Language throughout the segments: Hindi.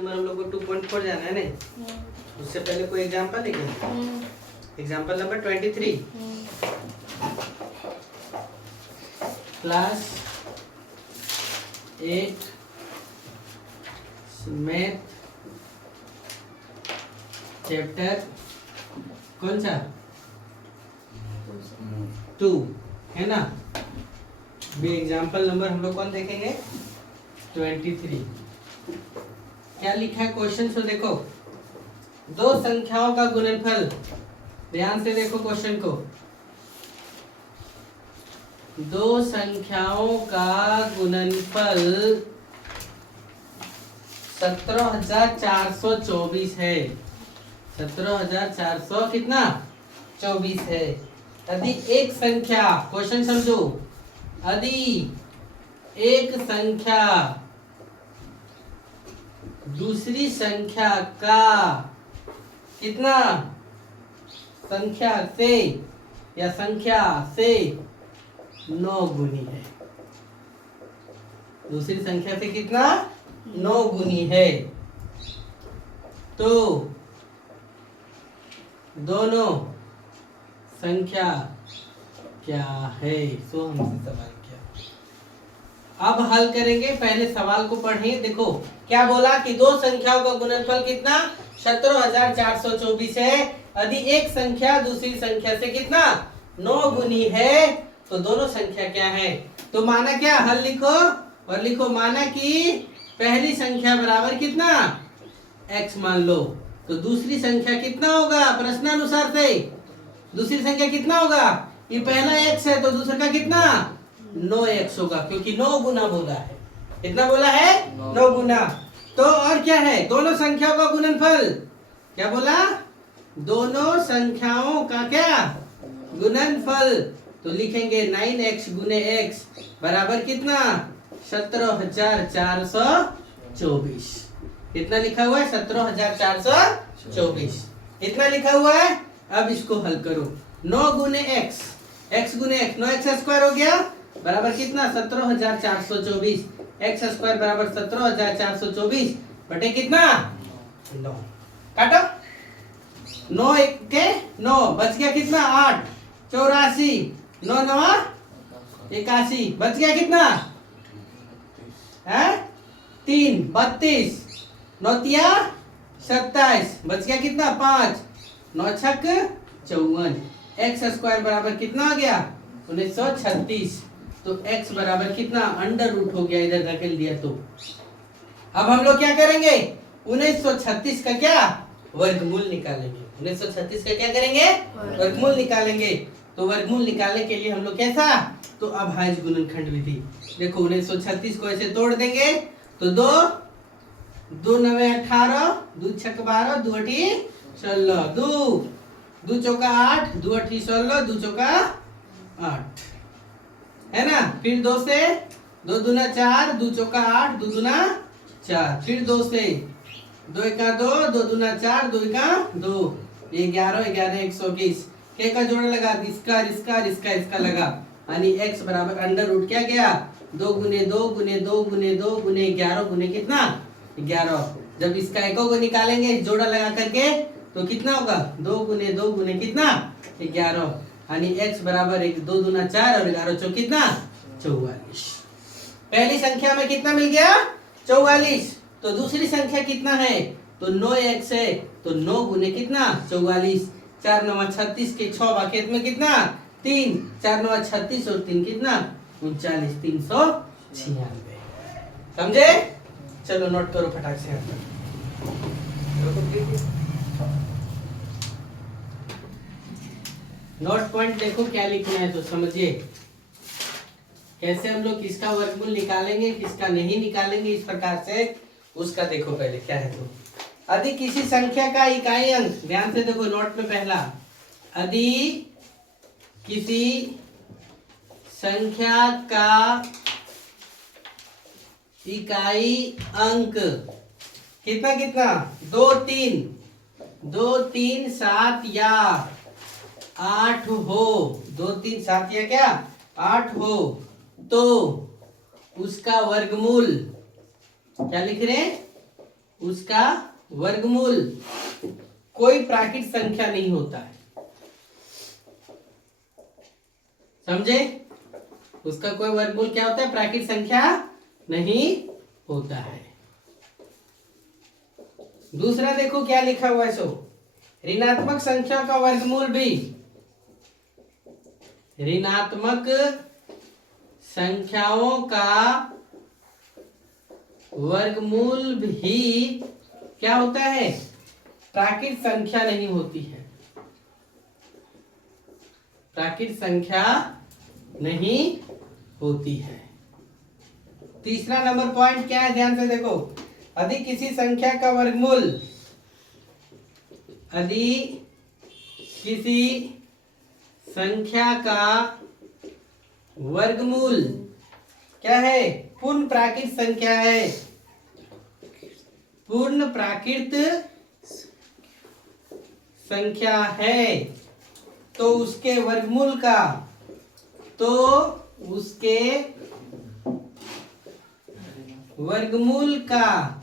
नंबर हम लोग को 2.4 जाना है नहीं। उससे पहले कोई एग्जांपल है क्या? Example number 23। Class 8 math chapter कौन सा 2 है ना। भी एग्जांपल नंबर हम लोग कौन देखेंगे 23। क्या लिखा है क्वेश्चन से देखो, दो संख्याओं का गुणनफल। ध्यान से देखो क्वेश्चन को, दो संख्याओं का गुणनफल 17,424 है। 17,400 कितना 24 है। यदि एक संख्या, क्वेश्चन समझो, यदि एक संख्या दूसरी संख्या का कितना संख्या से या संख्या से 9 गुनी है। दूसरी संख्या से कितना 9 गुनी है, तो दोनों संख्या क्या है। सो हमसे सवाल किया। अब हल करेंगे, पहले सवाल को पढ़ेंगे। देखो क्या बोला कि दो संख्याओं का गुणनफल कितना 17,424 है। यदि एक संख्या दूसरी संख्या से कितना 9 गुनी है, तो दोनों संख्या क्या है। तो माना क्या, हल लिखो और लिखो माना कि पहली संख्या बराबर कितना x मान लो, तो दूसरी संख्या कितना होगा प्रश्नानुसार से। दूसरी संख्या कितना होगा, ये पहला x है तो दूसरा का कितना 9x होगा, क्योंकि 9 गुना बोला है। कितना बोला है 9 गुना। तो और क्या है, दोनों संख्याओं का गुणनफल। क्या बोला, दोनों संख्याओं का क्या गुणनफल। तो लिखेंगे 9x गुने x बराबर कितना 17,424। कितना लिखा हुआ है 17,424, इतना लिखा हुआ है। अब इसको हल करो, 9 गुने x, x गुने x 9x स्क्वायर हो गया बराबर कितना 17,424। x स्क्वायर बराबर 17,424 बटे कितना 9। काटो, 9 एक के 9 बच गया कितना 8, 84, 9 9 81, बच गया कितना है 3, 32, 9 तिया 27, बच गया कितना 5, 9 छक 54। एक्स स्क्वायर बराबर कितना आ गया 1936। तो x बराबर कितना अंडर रूट हो गया, इधर धकेल दिया। तो अब हम लोग क्या करेंगे 1936 का क्या वर्गमूल निकालेंगे। 1936 का क्या करेंगे वर्गमूल निकालेंगे। तो वर्गमूल निकालने के लिए हम लोग कैसा, तो अभाज्य गुणनखंड विधि। देखो 1936 को ऐसे तोड़ देंगे, तो 2 2 9 18, 2 छक 12, 2 अठी 16, 2 चौका 8, 2 अठी 16, 2 चौका 8 है ना। फिर 2 से 2 दूना 4, 2 चौका 8, 2 दूना 4। फिर 2 से 2 एका 2, 2 दूना 4, 2 एका 2, 11 11 120। के का जोड़ा लगा, इसका इसका इसका इसका लगा, यानी x बराबर अंडर रूट क्या गया 2 गुने 2 गुने 2 गुने 2 गुने 11 गुने कितना 11। जब इसका एको को निकालेंगे जोड़ा लगा करके, तो कितना होगा 2 गुने 2 गुने कितना 11, यानी x बराबर 2 दूना 4 और 11 चौक कितना 44। पहली संख्या में कितना मिल गया 44। तो दूसरी संख्या कितना है, तो 9x है, तो 9 गुने कितना 44, 4 9 36 के 6 भाग में कितना 3, 4 9 36 और 3 कितना 39, 396। समझे। चलो नोट करो फटाक से। नोट पॉइंट देखो क्या लिखना है, तो समझिए कैसे हम लोग किसका वर्गमूल निकालेंगे किसका नहीं निकालेंगे। इस प्रकार से उसका देखो पहले क्या है। तो यदि किसी संख्या का इकाई अंक, ध्यान से देखो नोट में पहला, यदि किसी संख्या का इकाई अंक कितना कितना 2 3 2 3 7 या 8 हो, 2 3 7 या क्या 8 हो, तो उसका वर्गमूल क्या लिख रहे हैं उसका वर्गमूल कोई प्राकृत संख्या नहीं होता है। समझे? उसका कोई वर्गमूल क्या होता है? प्राकृत संख्या नहीं होता है। दूसरा देखो क्या लिखा हुआ है। सो ऋणात्मक संख्या का वर्गमूल भी, ऋणात्मक संख्याओं का वर्गमूल भी क्या होता है? प्राकृत संख्या नहीं होती है। प्राकृत संख्या नहीं होती है। तीसरा नंबर पॉइंट क्या है? ध्यान से देखो। यदि किसी संख्या का वर्गमूल, यदि किसी संख्या का वर्गमूल क्या है? पूर्ण प्राकृत संख्या है, पूर्ण प्राकृत संख्या है, तो उसके वर्गमूल का, तो उसके वर्गमूल का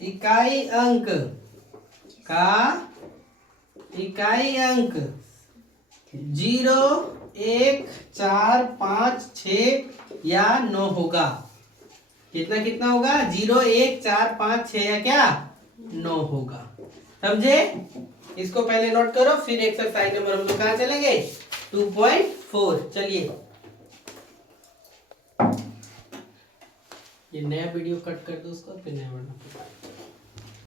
इकाई अंक इकाई अंक 0, 1, 4, 5, 6 या 9 होगा। कितना कितना होगा? 0, 1, 4, 5, 6 या क्या 9 होगा। समझे? इसको पहले नोट करो, फिर एक्सरसाइज नंबर हम लोग कहाँ चलेंगे? 2.4। चलिए ये नया वीडियो कट कर दो उसको, फिर नया बनाओ।